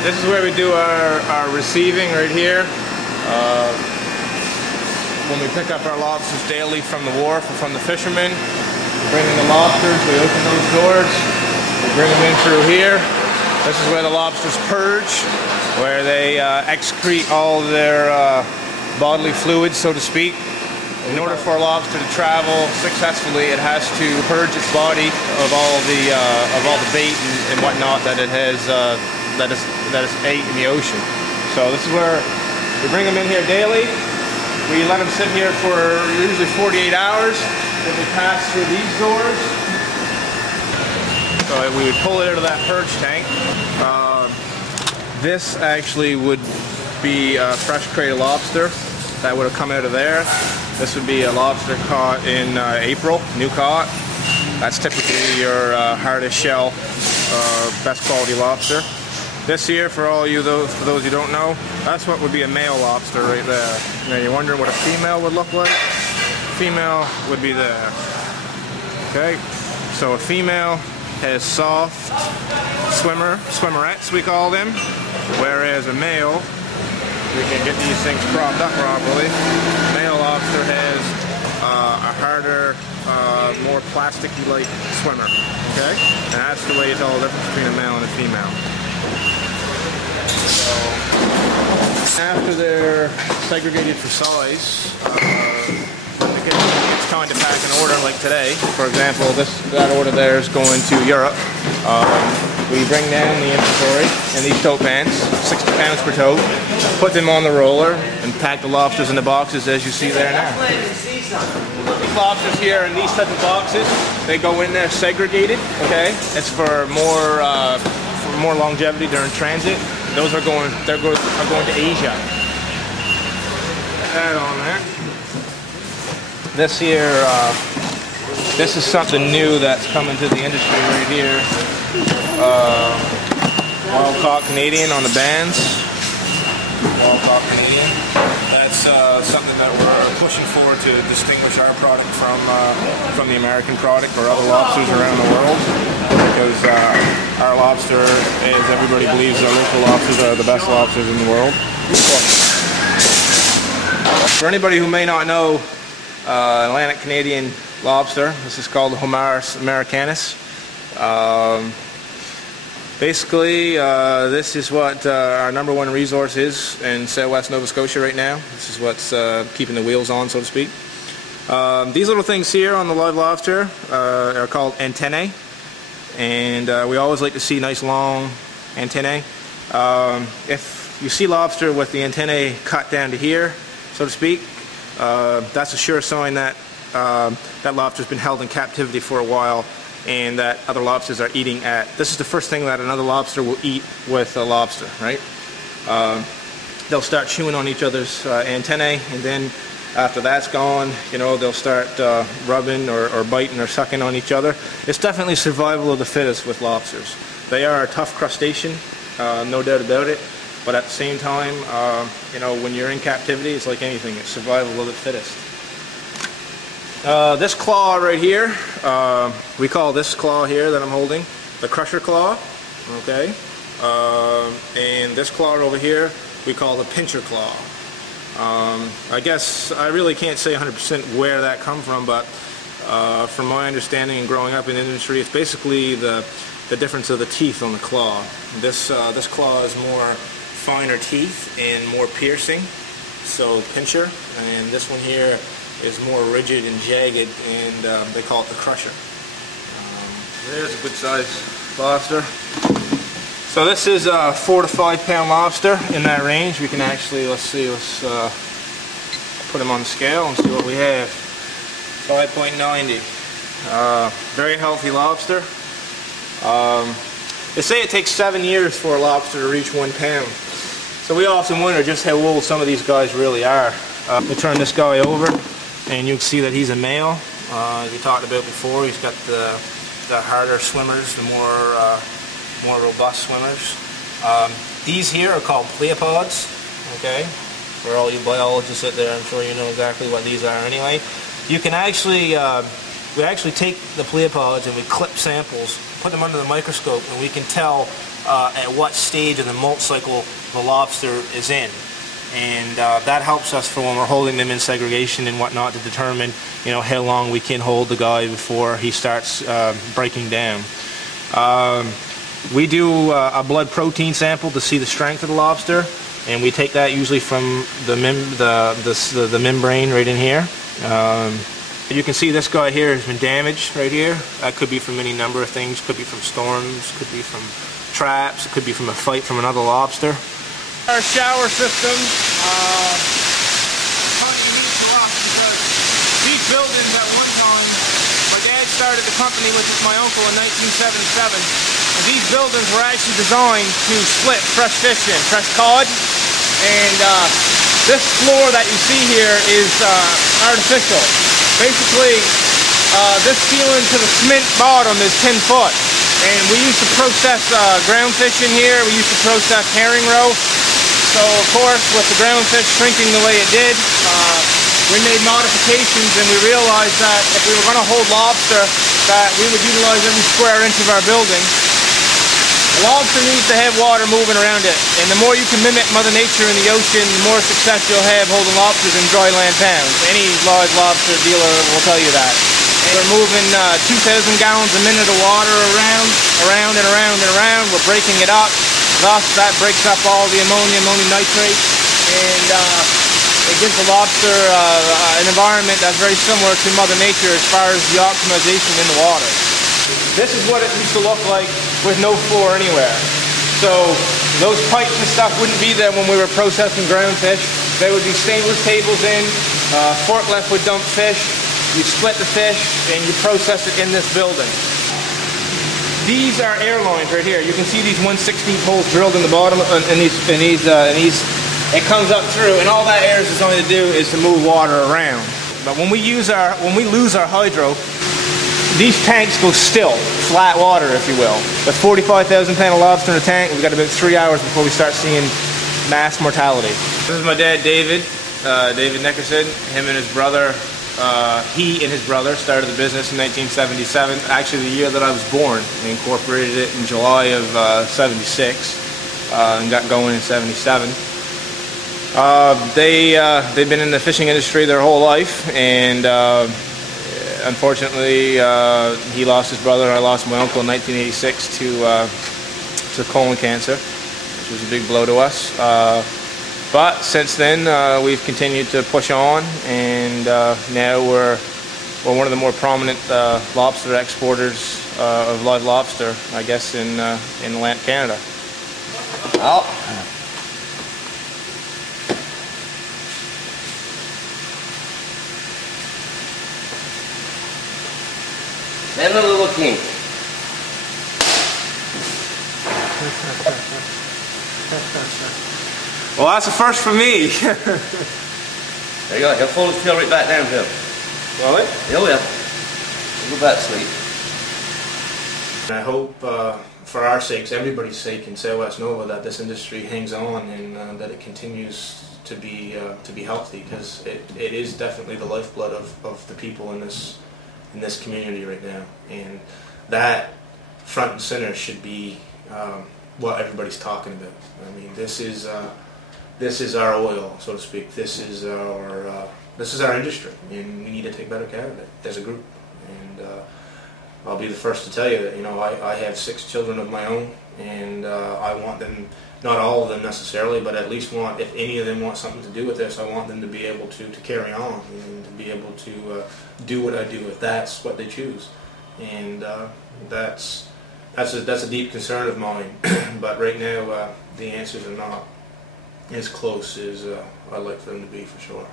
This is where we do our receiving right here. When we pick up our lobsters daily from the wharf or from the fishermen, we bring in the lobsters, we open those doors, we bring them in through here. This is where the lobsters purge, where they excrete all their bodily fluids, so to speak. In order for a lobster to travel successfully, it has to purge its body of all the bait and whatnot that it has that is ate in the ocean. So this is where we bring them in here daily. We let them sit here for usually 48 hours. Then we pass through these doors. So we would pull it out of that purge tank. This actually would be a fresh crate of lobster that would have come out of there. This would be a lobster caught in April, new caught. That's typically your hardest shell, best quality lobster. This here, for those who don't know, that's what would be a male lobster right there. Now you're wondering what a female would look like? Female would be there. Okay, so a female has soft swimmerettes we call them, whereas a male, we can get these things propped up properly. Male lobster has a harder, more plasticky-like swimmer. Okay, and that's the way you tell the difference between a male and a female. So after they're segregated for size, it's time to pack an order like today. For example, that order there is going to Europe. We bring down the inventory in these tote pans, 60 pounds per tote, put them on the roller, and pack the lobsters in the boxes as you see there now. These lobsters here in these type of boxes, they go in there segregated. Okay, it's for more longevity during transit. Those are going to Asia. Add on there. This here, this is something new that's coming to the industry right here. Wild caught Canadian on the bands. Wild caught Canadian. That's something that we're pushing forward to distinguish our product from the American product or other lobsters around the world. Because our lobster, as everybody believes, our local lobsters are the best lobsters in the world. For anybody who may not know Atlantic Canadian lobster, this is called the Homarus americanus. Basically, this is what our #1 resource is in southwest Nova Scotia right now. This is what's keeping the wheels on, so to speak. These little things here on the live lobster are called antennae. And we always like to see nice long antennae. If you see lobster with the antennae cut down to here, so to speak, that's a sure sign that that lobster's been held in captivity for a while and that other lobsters are eating at. This is the first thing that another lobster will eat with a lobster, right? They'll start chewing on each other's antennae, and then after that's gone, you know, they'll start rubbing or biting or sucking on each other. It's definitely survival of the fittest with lobsters. They are a tough crustacean, no doubt about it. But at the same time, you know, when you're in captivity, it's like anything. It's survival of the fittest. This claw right here, we call this claw here that I'm holding the crusher claw. Okay, and this claw over here we call the pincher claw. I guess I really can't say 100% where that come from, but from my understanding and growing up in the industry, it's basically the difference of the teeth on the claw. This claw is more finer teeth and more piercing, so pincher, and this one here is more rigid and jagged, and they call it the crusher. There's a good size lobster. So this is a 4 to 5 pound lobster, in that range. We can actually, let's put him on the scale and see what we have. 5.90. Very healthy lobster. They say it takes 7 years for a lobster to reach 1 pound. So we often wonder just how old some of these guys really are. We turn this guy over, and you can see that he's a male. As we talked about before, he's got the harder swimmers, the more robust swimmers. These here are called pleopods. Okay, for all you biologists out there, I'm sure you know exactly what these are. Anyway, you can actually we actually take the pleopods and we clip samples, put them under the microscope, and we can tell at what stage of the molt cycle the lobster is in. And that helps us for when we're holding them in segregation and whatnot to determine, you know, how long we can hold the guy before he starts breaking down. We do a blood protein sample to see the strength of the lobster, and we take that usually from the membrane right in here. You can see this guy here has been damaged right here. That could be from any number of things. Could be from storms, could be from traps, it could be from a fight from another lobster. Our shower system, kind of unique to us because these buildings at one time, my dad started the company with my uncle in 1977, and these buildings were actually designed to split fresh fish in, fresh cod, and this floor that you see here is artificial. Basically, this ceiling to the cement bottom is 10 foot, and we used to process ground fish in here, we used to process herring roe. So of course, with the ground fish shrinking the way it did, we made modifications, and we realized that if we were going to hold lobster, that we would utilize every square inch of our building. A lobster needs to have water moving around it, and the more you can mimic Mother Nature in the ocean, the more success you'll have holding lobsters in dry land pounds. Any large lobster dealer will tell you that. And we're moving 2,000 gallons a minute of water around. We're breaking it up. Thus, that breaks up all the ammonium nitrate, and it gives the lobster an environment that's very similar to Mother Nature as far as the optimization in the water. This is what it used to look like with no floor anywhere. So those pipes and stuff wouldn't be there when we were processing ground fish. There would be stainless tables in, forklift would dump fish, you split the fish, and you process it in this building. These are air lines right here. You can see these 1/16 holes drilled in the bottom, and it comes up through, and all that air is designed to do is to move water around. But when we lose our hydro, these tanks go still, flat water, if you will. With 45,000 pound of lobster in a tank, we've got about 3 hours before we start seeing mass mortality. This is my dad, David Nickerson. Him and his brother. He and his brother started the business in 1977, actually the year that I was born. We incorporated it in July of 76 and got going in 77. They've been in the fishing industry their whole life, and unfortunately he lost his brother, I lost my uncle in 1986 to colon cancer, which was a big blow to us. But since then, we've continued to push on, and now we're one of the more prominent lobster exporters of live lobster, I guess, in Atlantic Canada. Oh. Then a little king. Well, that's a first for me. There you go. He'll fold his tail right back down, Phil. Will it? Oh yeah. He'll go back to sleep. And I hope, for our sakes, everybody's sake in Southwest Nova, that this industry hangs on and that it continues to be healthy, because it is definitely the lifeblood of the people in this community right now, and that front and center should be what everybody's talking about. I mean, this is our oil, so to speak. This is our industry, and we need to take better care of it as a group. And I'll be the first to tell you that, you know, I have 6 children of my own, and I want them, not all of them necessarily, but at least want, if any of them want something to do with this, I want them to be able to carry on and to be able to do what I do if that's what they choose. And that's a deep concern of mine. But right now, the answers are not as close as I'd like for them to be, for sure.